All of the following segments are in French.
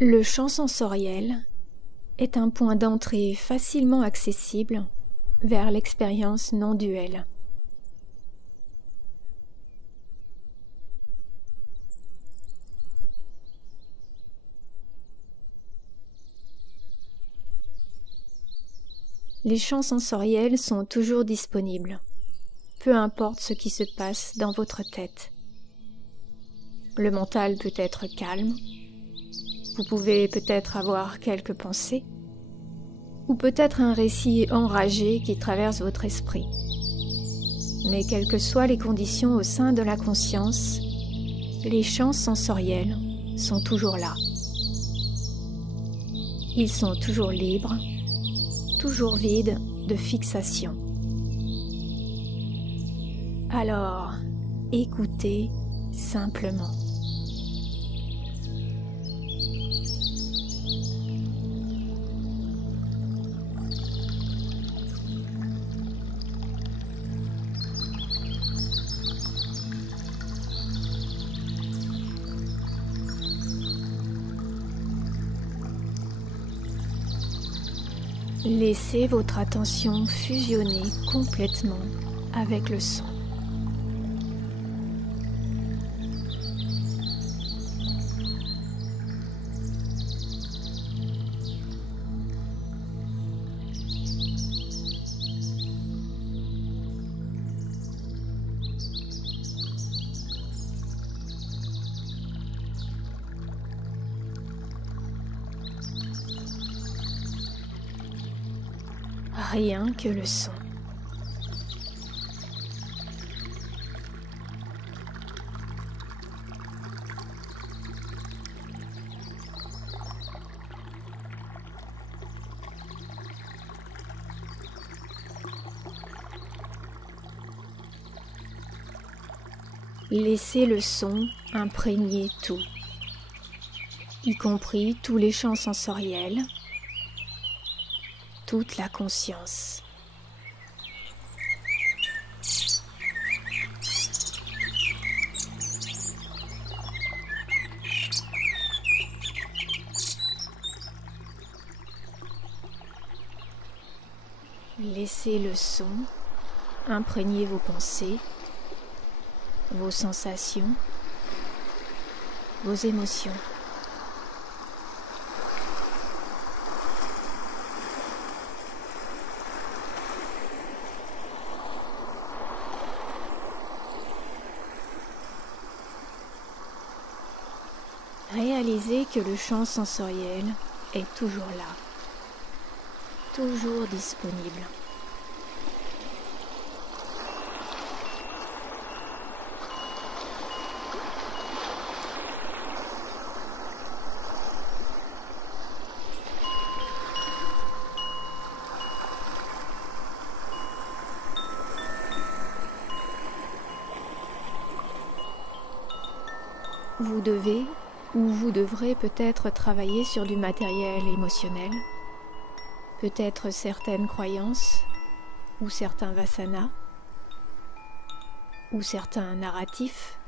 Le champ sensoriel est un point d'entrée facilement accessible vers l'expérience non duelle. Les champs sensoriels sont toujours disponibles, peu importe ce qui se passe dans votre tête. Le mental peut être calme, vous pouvez peut-être avoir quelques pensées, ou peut-être un récit enragé qui traverse votre esprit. Mais quelles que soient les conditions au sein de la conscience, les champs sensoriels sont toujours là. Ils sont toujours libres, toujours vides de fixation. Alors, écoutez simplement. Laissez votre attention fusionner complètement avec le son. Rien que le son. Laissez le son imprégner tout, y compris tous les champs sensoriels, toute la conscience. Laissez le son imprégner vos pensées, vos sensations, vos émotions. Réalisez que le champ sensoriel est toujours là, toujours disponible. Vous devez ou vous devrez peut-être travailler sur du matériel émotionnel, peut-être certaines croyances ou certains vasanas ou certains narratifs.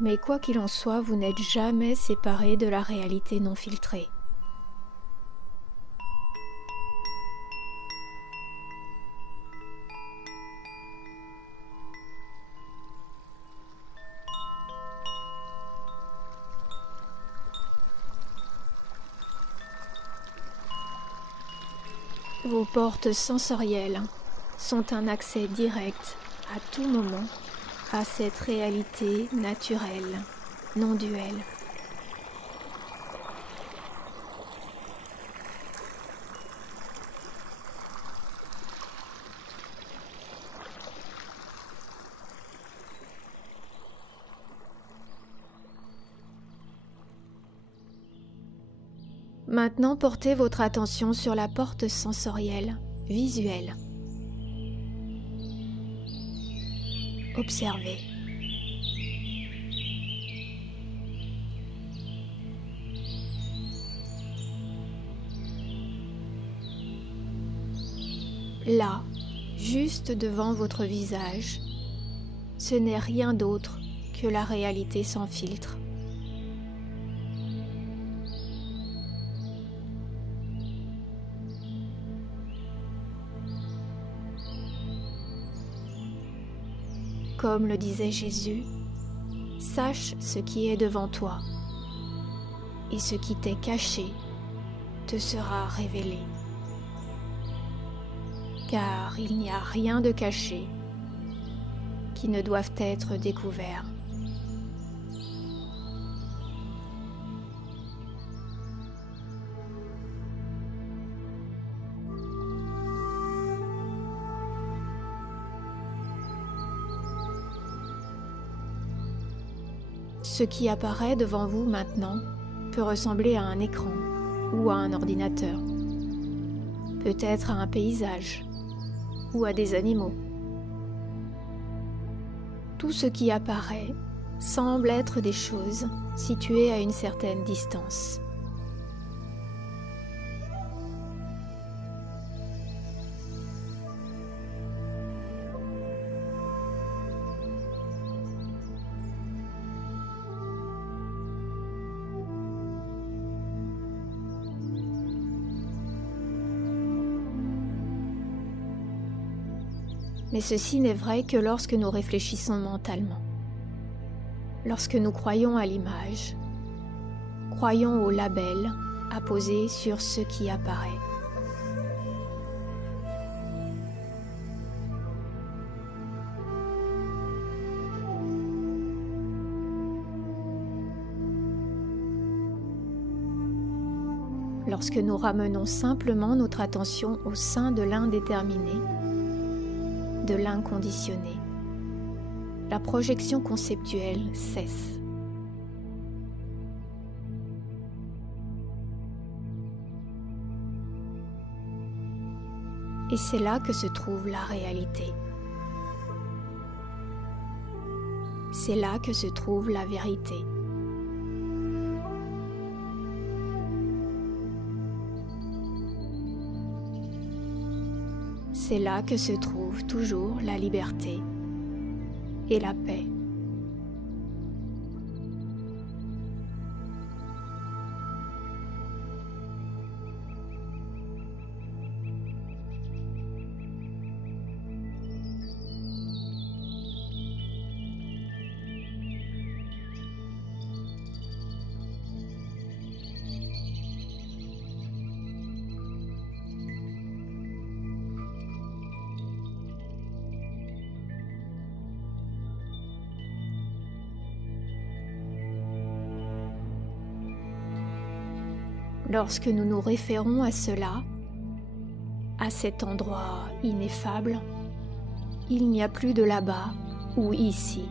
Mais quoi qu'il en soit, vous n'êtes jamais séparé de la réalité non filtrée. Vos portes sensorielles sont un accès direct à tout moment à cette réalité naturelle, non duelle. Maintenant, portez votre attention sur la porte sensorielle, visuelle. Observez. Là, juste devant votre visage, ce n'est rien d'autre que la réalité sans filtre. comme le disait Jésus, sache ce qui est devant toi, et ce qui t'est caché te sera révélé. Car il n'y a rien de caché qui ne doive être découvert. Ce qui apparaît devant vous maintenant peut ressembler à un écran ou à un ordinateur, peut-être à un paysage ou à des animaux. Tout ce qui apparaît semble être des choses situées à une certaine distance. Mais ceci n'est vrai que lorsque nous réfléchissons mentalement. Lorsque nous croyons à l'image, croyons au label apposé sur ce qui apparaît. Lorsque nous ramenons simplement notre attention au sein de l'indéterminé, de l'inconditionné, la projection conceptuelle cesse. Et c'est là que se trouve la réalité. C'est là que se trouve la vérité. C'est là que se trouve toujours la liberté et la paix. Lorsque nous nous référons à cela, à cet endroit ineffable, il n'y a plus de là-bas ou ici.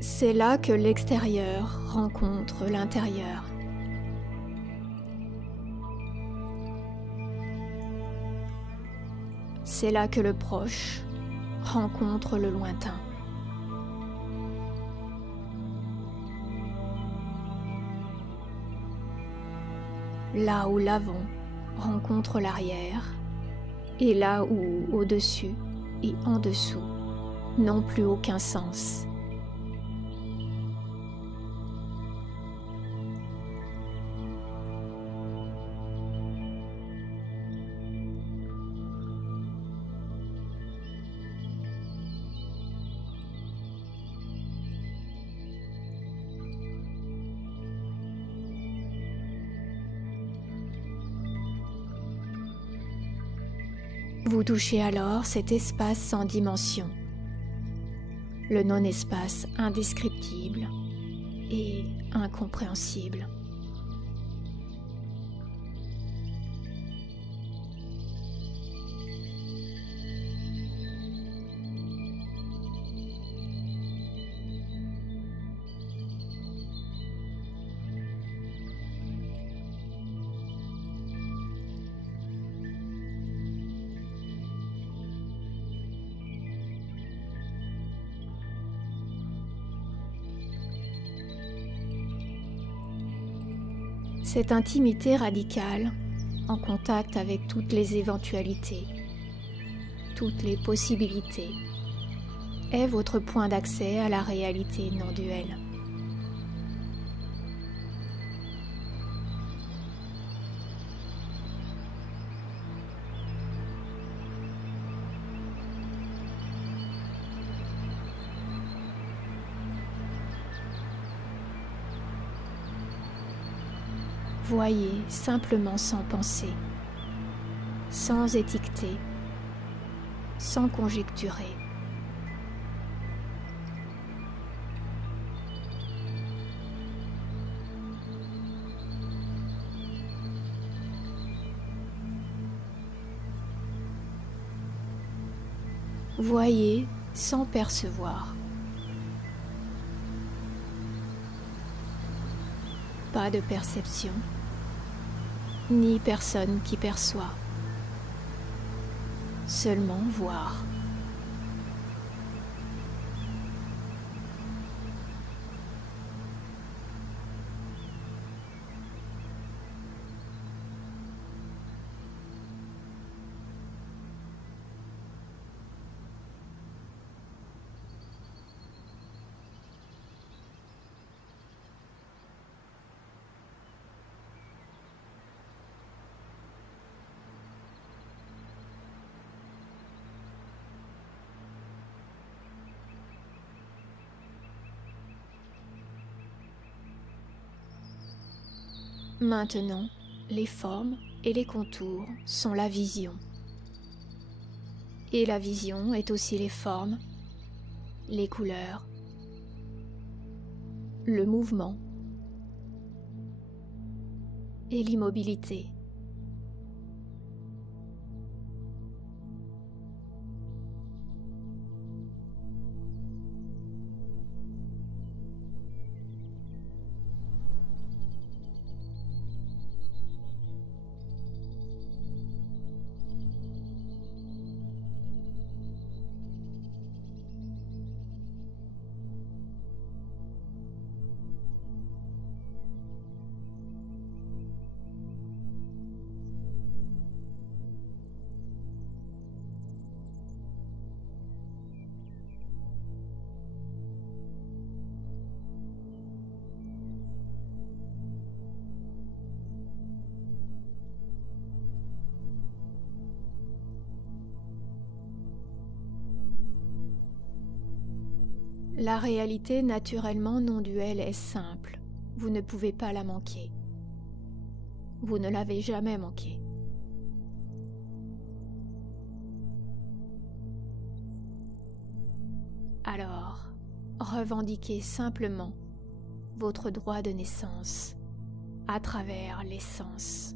C'est là que l'extérieur rencontre l'intérieur. C'est là que le proche rencontre le lointain. Là où l'avant rencontre l'arrière, et là où au-dessus et en dessous n'ont plus aucun sens. Vous touchez alors cet espace sans dimension, le non-espace indescriptible et incompréhensible. Cette intimité radicale, en contact avec toutes les éventualités, toutes les possibilités, est votre point d'accès à la réalité non duelle. Voyez simplement sans penser, sans étiqueter, sans conjecturer. Voyez sans percevoir. Pas de perception, ni personne qui perçoit. Seulement voir. Maintenant, les formes et les contours sont la vision. Et la vision est aussi les formes, les couleurs, le mouvement et l'immobilité. La réalité naturellement non duelle est simple. Vous ne pouvez pas la manquer. Vous ne l'avez jamais manquée. Alors, revendiquez simplement votre droit de naissance à travers les sens.